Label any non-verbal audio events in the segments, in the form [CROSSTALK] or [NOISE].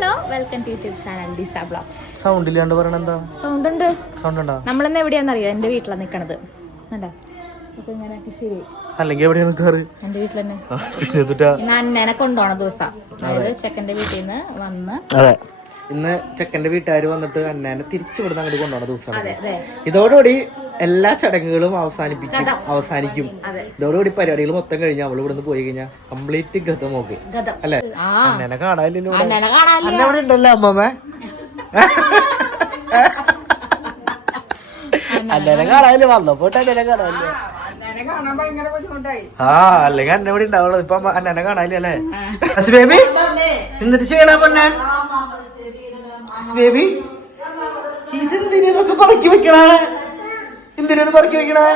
Hello welcome to YouTube channel ഡിസ blogs sound ഇല്ലാണ്ട് പറയണ എന്താ? സൗണ്ട് ഉണ്ട് സൗണ്ട് ഉണ്ടോ നമ്മളിന്ന് എവിടെയാണെന്നറിയോ എന്റെ വീട്ടിലാണ് നിൽക്കണത് കണ്ടോ? അപ്പൊ ഇങ്ങനെയൊക്കെ ശരി അല്ലെങ്കിൽ എവിടെയാണ് നിൽക്കാറ് എന്റെ വീട്ടിൽ തന്നെ ഞാൻ അന്നേനെ കൊണ്ടുപോണ ദിവസം. അതായത് ചെക്കന്റെ വീട്ടിൽ നിന്ന് വന്ന് അതെ. ഇന്ന് ചെക്കന്റെ വീട്ടുകാർ വന്നിട്ട് അന്നേനെ തിരിച്ചു വിടുന്ന അങ്ങോട്ട് കൊണ്ടുപോണ ദിവസമാണ് ഇതോടുകൂടി എല്ലാ ചടങ്ങുകളും അവസാനിപ്പിക്കും. അവസാനിക്കും. ഇതോടുകൂടി പരിപാടികൾ മൊത്തം കഴിഞ്ഞാൽ അവൾ ഇവിടുന്ന് പോയി കഴിഞ്ഞാൽ കംപ്ലീറ്റ് ഗതം നോക്കി അല്ലെ? അന്നേനെ കാണാനില്ലല്ലോ അന്നെ ഇവിടെ ഉണ്ടല്ലോ അമ്മമ്മ. അന്നേനെ കാണാനില്ല. വന്നപ്പോട്ട് അന്നേനെ കാണാനില്ല. ആ അല്ലെങ്കിൽ അന്നെ ഇവിടെ ഉണ്ടാവുള്ളൂ. ഇപ്പൊ അന്നെ കാണാല്ലേ കാണാനില്ല അല്ലേ? ബേബി എന്നിട്ട് ചെയ്യണ പൊന്നെ? ബേബി ഇതെന്തിനൊക്കെ പറക്കി വെക്കണേ? എന്തിനാ ഇത് പറക്കി വെക്കണേ?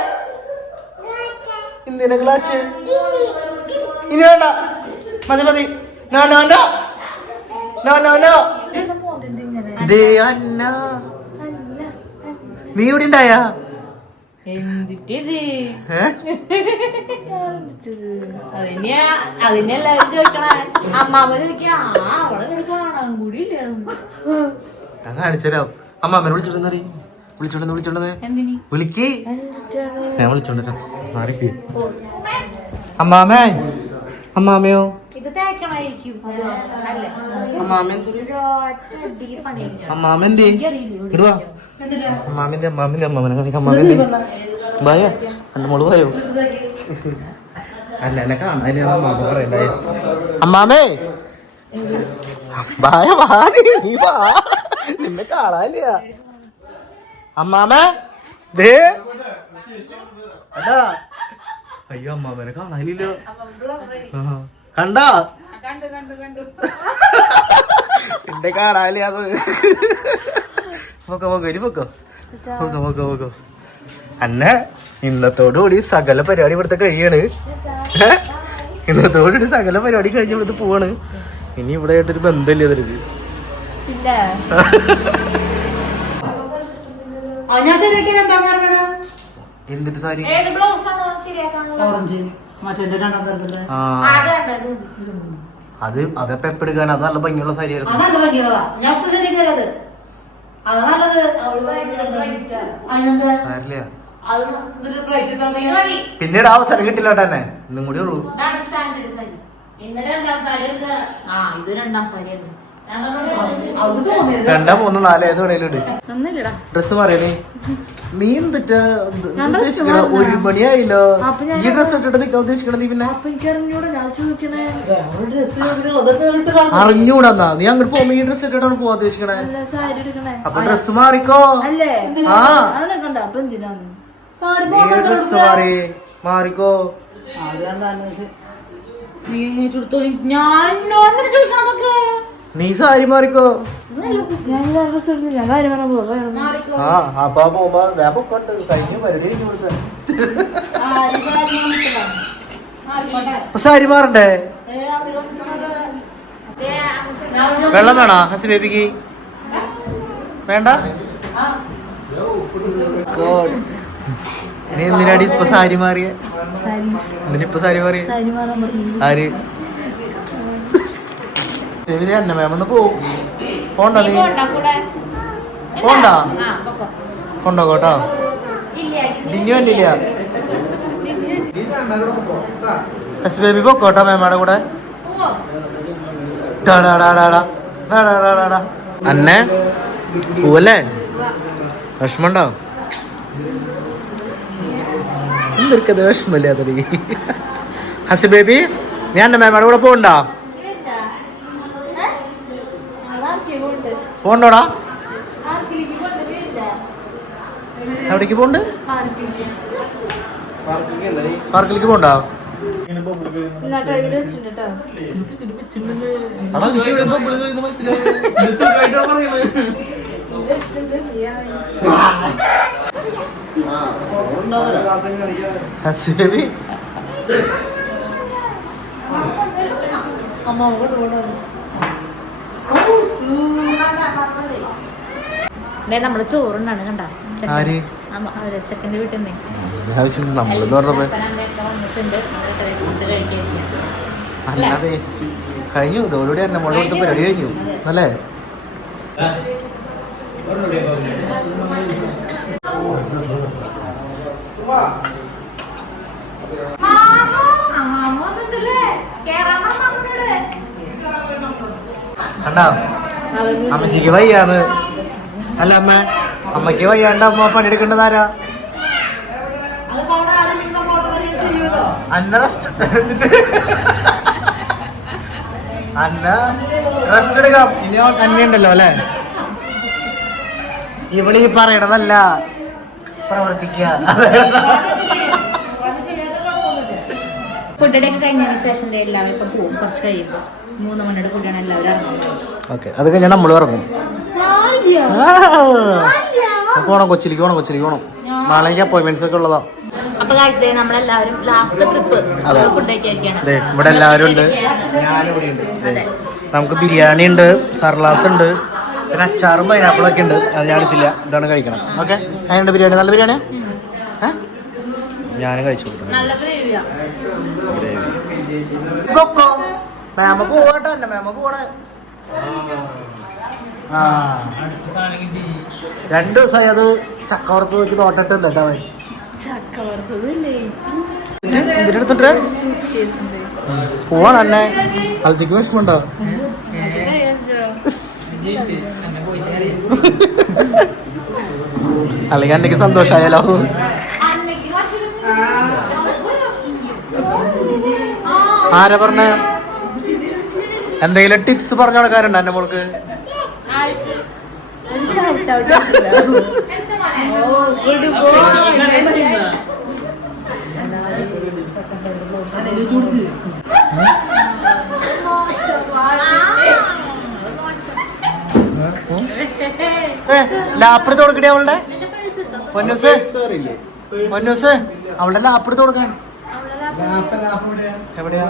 എന്തിനാ ക്ലാച്ച്? ഇനി വേണ്ട. മതി മതി. No no no. No no no. ദേ അന്ന. നീ ഇവിടെ ഉണ്ടായാ? എന്തിട്ടിത്? അതിനെ അതിനെല്ലാരും ചോദിക്കണേ. അമ്മാമ ചോദിക്കാ അവളെ കാണാൻ കൂടി ഇല്ല അമ്മാമ്മനെ വിളിച്ചോണ്ടെന്നറി വിളിച്ചോണ്ടെന്ന് വിളിച്ചോണ്ടെന്ന് എന്തിനി? വിളിക്ക്. ഞാൻ വിളിച്ചോണ്ടരാം മാറിക്ക്. അമ്മാമേ. അമ്മാമയോ? ഇത് തേക്കണായിരിക്കും അല്ലേ? അമ്മാമ ഒരൊറ്റയടിക്ക് പണി കഴിഞ്ഞാ. അമ്മാമ എന്തേ? എനിക്കറിയില്ല ഇവിടെ. ഇടുവാ അമ്മാമിന്റെ അമ്മാമിന്റെ അമ്മാമനെ കാണിക്കാം. ബായോ? എന്റെ മോൾ പോയോ അല്ല എന്നെ കാണാൻ അമ്മാമ ഭയ വാ നീ. നീ വാ. നിന്നെ കാണാനില്ല. അമ്മാമ? ദേ. അതാ അയ്യോ അമ്മാമനെ കാണാനില്ലല്ലോ. ആ. കണ്ടാ എന്റെ കാണാനില്ല അത്. പൊക്കോ പൊക്കോ ഇനി പൊക്കോ. പൊക്കോ പൊക്കോ പൊക്കോ. അന്ന ഇന്നത്തോടുകൂടി സകല പരിപാടി ഇവിടുത്തെ കഴിയാണ്? ഇന്നത്തോടുകൂടി സകല പരിപാടി കഴിഞ്ഞ് ഇവിടുത്തെ പോവാണ്. ഇനി ഇവിടെ ആയിട്ടൊരു ബന്ധമില്ല അതിലേക്ക്. പിന്നെ [LAUGHS] ഞാൻ ശരിയാക്കി എന്താ പറഞ്ഞത് എന്തിട്ട് സാരി? ഓറഞ്ച് മറ്റേ രണ്ടാം തരത്തിൽ. അത് അതപ്പോ എപ്പെടുക്കാൻ അത് നല്ല ഭംഗിയുള്ള സാരി ആയിരുന്നു അതല്ല ഭംഗിയുള്ളതാ. ഞാൻ ഇപ്പൊ ശരിയാക്കിയത് അതാ. നല്ലത്. അതിനെന്താ? സാരില്ല. അത് എന്നിട്ട് ബ്രൈറ്റ് ഇട്ടാൽ ഇത് മതി. പിന്നീട് അവസരം കിട്ടില്ല കേട്ടോ തന്നെ ഇന്നും കൂടി ഉള്ളൂ. ഇത് രണ്ടാം സാരി എടുക്ക. ആ ഇത് രണ്ടാം മൂന്ന് നാല് ഏത് വേണേലും ഇട്. ഒന്നുമില്ലടാ ഡ്രസ് പറയണേ നീ എന്തിട്ട് ഒരു മണിയായില്ലോ. ഈ ഡ്രസ് ഇട്ടിട്ട് നിൽക്കാൻ ഉദ്ദേശിക്കണ നീ പിന്നെ? അറിഞ്ഞൂടാ നീ അങ്ങോട്ട് പോകുമ്പോ ഈ ഡ്രസ് ഇട്ടിട്ടാണ് പോവാൻ ഉദ്ദേശിക്കണേ. അപ്പൊ ഡ്രസ് മാറിക്കോ. ആ. ഡ്രസ് മാറി. മാറിക്കോ. നീ ഞാൻ ചോദിക്കണതൊക്കെ. നീ സാരി മാറിക്കോ? ആ അപ്പൊ പോകുമ്പോ വേപ്പൊക്കെ കഴിഞ്ഞ അപ്പൊ സാരി മാറണ്ടേ? വെള്ളം വേണോ? ഹസി ബേബിക്ക് വേണ്ട. നീ എന്തിനാടി ഇപ്പൊ സാരി മാറിയ? എന്തിനിപ്പൊ സാരി മാറിയ? സാരി മാറാൻ പറഞ്ഞു ആര്? ഞാൻ മാം ഒന്ന് പോവും പോണ്ട നീ? കൊണ്ടോ കേട്ടോ. ഇല്ല ഡിന്നി എസ് ബേബി പൊക്കോട്ടോ മേമയുടെ കൂടെ. അന്നെ പോവല്ലേ? വിഷമുണ്ടോ എന്തൊരുക്കത് വിഷമല്ലേ അതൊരു ഹസി ബേബി ഞാൻ എന്റെ മേമയുടെ കൂടെ പോകണ്ടോ പോണ്ട് പോകണ്ടോടാ ആർക്കിലേക്ക് പോണ്ട്? ഇതെന്താ എവിടേക്ക് പോണ്ട്? പാർക്കിലേക്ക് പോണ്ടോ എന്നിട്ടോ ഇവിടെ വെച്ചിട്ടുണ്ട് ഹസി ബേബി അമ്മ അങ്ങോട്ട് കൊണ്ടുവന്നു നമ്മൾ ചോറുണ്ടാണ് കണ്ട? ആര്? ചെക്കന്റെ വീട്ടിൽ നിന്ന്. കഴിഞ്ഞു. തന്നെ പരിപാടി കഴിഞ്ഞു. അല്ലേ? അണ്ണാ അമ്മച്ചിക്ക് വയ്യാന്ന്. അല്ല അമ്മ അമ്മയ്ക്ക് വയ്യാണ്ട്? അമ്മ പണിയെടുക്കേണ്ടത് ആരാ? അത് പോണ ആരും നിങ്ങൾ ഫോട്ടോ വരികയും ചെയ്യുമല്ലോ അന്ന റെസ്റ്റ് അന്ന റെസ്റ്റ് എടുക്കാം ഇനി തന്നെയുണ്ടല്ലോ അല്ലേ? ഇവിടെ ഈ പറയണതല്ല. പ്രവർത്തിക്കുക. കുഴപ്പമൊന്നുമില്ല ഫുഡൊക്കെ കഴിഞ്ഞതിന് ശേഷം എല്ലാവരും ഇപ്പൊ പോകും. കുറച്ച് കഴിയുമ്പോൾ മൂന്ന് മണിയുടെ കൂടെയാണ് എല്ലാവരും ഇറങ്ങുന്നത്. ഓക്കെ അത് കഴിഞ്ഞാൽ നമ്മൾ ഇറങ്ങും. പോണം കൊച്ചിലേക്ക് പോണം കൊച്ചിലേക്ക് പോണം. നാളേക്ക് അപ്പോയിന്റ്മെന്റ്സ് ഒക്കെ ഉള്ളതാ. അപ്പൊ കാഴ്ച ദേ നമ്മളെല്ലാവരും ലാസ്റ്റ് ട്രിപ്പ് അതെ. ഫുഡ് കഴിക്കായിരിക്കാണ് അതെ ഇവിടെ എല്ലാവരും ഉണ്ട്. നമുക്ക് ബിരിയാണി ഉണ്ട് സർലാസ് ഉണ്ട് പിന്നെ അച്ചാറും പൈനാപ്പിളും ഒക്കെ ഉണ്ട്. അത് ഞാൻ എടുത്തില്ല ഇതാണ് കഴിക്കണം ഓക്കെ അതിനുണ്ട് ബിരിയാണി? നല്ല ബിരിയാണി ഞാനും ഞാൻ കഴിച്ചു കൊടുക്കണം മാമ പോവാട്ടോ അല്ല മാമ പോണേ രണ്ടു ദിവസമായി അത് ചക്കവർത്ത് നോക്കി തോട്ടിട്ട് എന്താ എന്തിനെടുത്തിട്ട് പോവാണ് എന്നെ അൽച്ചിക്ക് വിഷമുണ്ടോ അല്ലെങ്കിൽ അന്നക്ക് സന്തോഷമായാലോ? ആരാ പറഞ്ഞ? എന്തെങ്കിലും ടിപ്സ് പറഞ്ഞു കൊടുക്കാറുണ്ടോ എന്റെ മോൾക്ക്? ലാപ്പെടുത്ത് കൊടുക്കട്ടെ അവളുടെ. പൊന്നൂസ് പൊന്നൂസ് അവളുടെ ലാപ്പിടത്ത് കൊടുക്കാൻ. എവിടെയാ?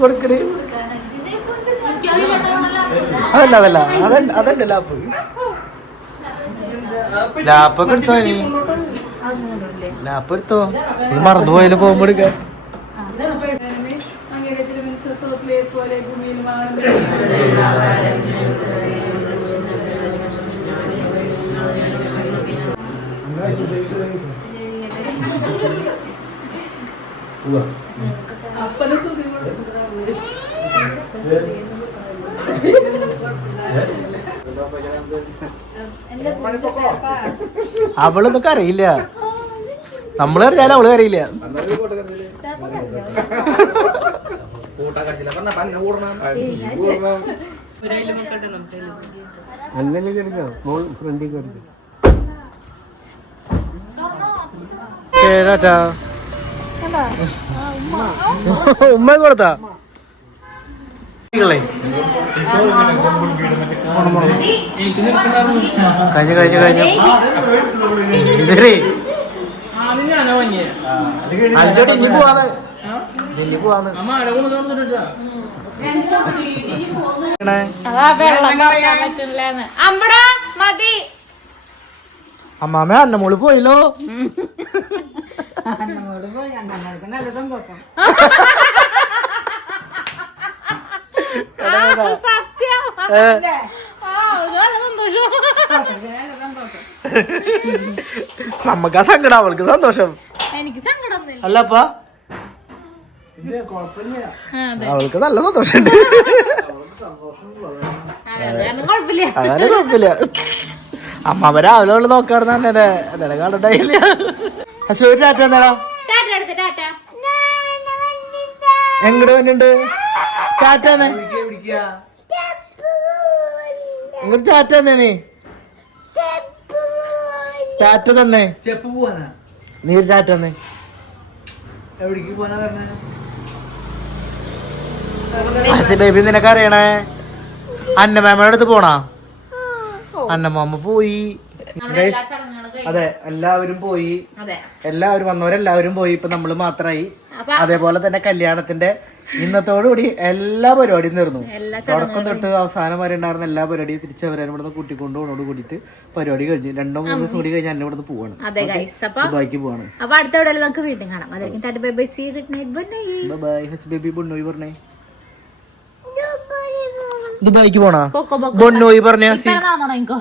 കൊടുക്കണേ അതല്ല അതല്ല. അതല്ല അതല്ല ലാപ്പ്. ലാപ്പൊക്കെ എടുത്തോ ഇനി? ലാപ്പ് എടുത്തോ മറന്നുപോയാലും പോകുമ്പോ എടുക്കാൻ? അവളൊന്നും അറിയില്ല നമ്മളറിഞ്ഞാലും അവൾ അറിയില്ല ഉമ്മ കൊടുത്താ? കഴിഞ്ഞു കഴിഞ്ഞു കഴിഞ്ഞു. ഇതേ അന്ന പോവാന്ന്. പോവാന്ന്. പറയാൻ പറ്റില്ലെന്ന്. അമ്പടാ മതി. അമ്മാമ്മ [LAUGHS] സത്യം. ഏ, ആ, സങ്കടം അവൾക്ക് സന്തോഷം. എനിക്ക് അല്ലപ്പാ ആ, അവൾക്ക് നല്ല സന്തോഷമുണ്ട്. അതാണ് കുഴപ്പമില്ല. അങ്ങനെ കുഴപ്പമില്ല. അമ്മാമ്മ രാവിലെ അവൾ നോക്കാറുന്ന എന്നെ എന്നെ കണ്ടിട്ടില്ല ഒരു ടാറ്റ എന്താടാ എങ്ങോട്ട് വന്നിട്ടുണ്ട് ടാറ്റ ഇങ്ങോട്ട് ടാറ്റ തന്നെ ടാറ്റ തന്നെ. ചെപ്പ് പോവാനാ? നീ ഒരു ടാറ്റ തന്നെ. എവിടേക്ക് പോവാനാ പറഞ്ഞ? ബേബി നിനക്ക് അറിയണേ? അന്നമാമയുടെ അടുത്ത് പോണാ? അന്നമാമ പോയി. അതെ എല്ലാവരും പോയി. എല്ലാവരും വന്നവരെല്ലാവരും പോയി. ഇപ്പൊ നമ്മൾ മാത്രമായി അതേപോലെ തന്നെ കല്യാണത്തിന്റെ ഇന്നത്തോടുകൂടി എല്ലാ പരിപാടിയും തീർന്നു. എല്ലാ തുടക്കം തൊട്ട് അവസാനം വരെ ഉണ്ടായിരുന്ന എല്ലാ പരിപാടിയും തിരിച്ചവരെ ഇവിടുന്ന് കൂട്ടിക്കൊണ്ടുപോണോട് കൂടിയിട്ട് പരിപാടി കഴിഞ്ഞു രണ്ടോ മൂന്ന് ദിവസം കൂടി കഴിഞ്ഞാൽ എന്നെ ഇവിടുന്ന് പോവാണ്. ദുബായിക്ക് പോവാണ്. അപ്പൊ അടുത്ത എവിടെ നമുക്ക് വീണ്ടും കാണാം. അതായിരിക്കും bye bye see good night bye bye ഹസ് ബേബി ബുണ്ണോയി പറഞ്ഞേ. ദുബായിക്ക് പോണാ. ബൊന്നോയി പറഞ്ഞ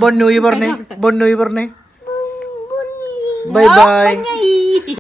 ബൊന്നോയി പറഞ്ഞേ ബൊന്നോയി പറഞ്ഞേ. Bye bye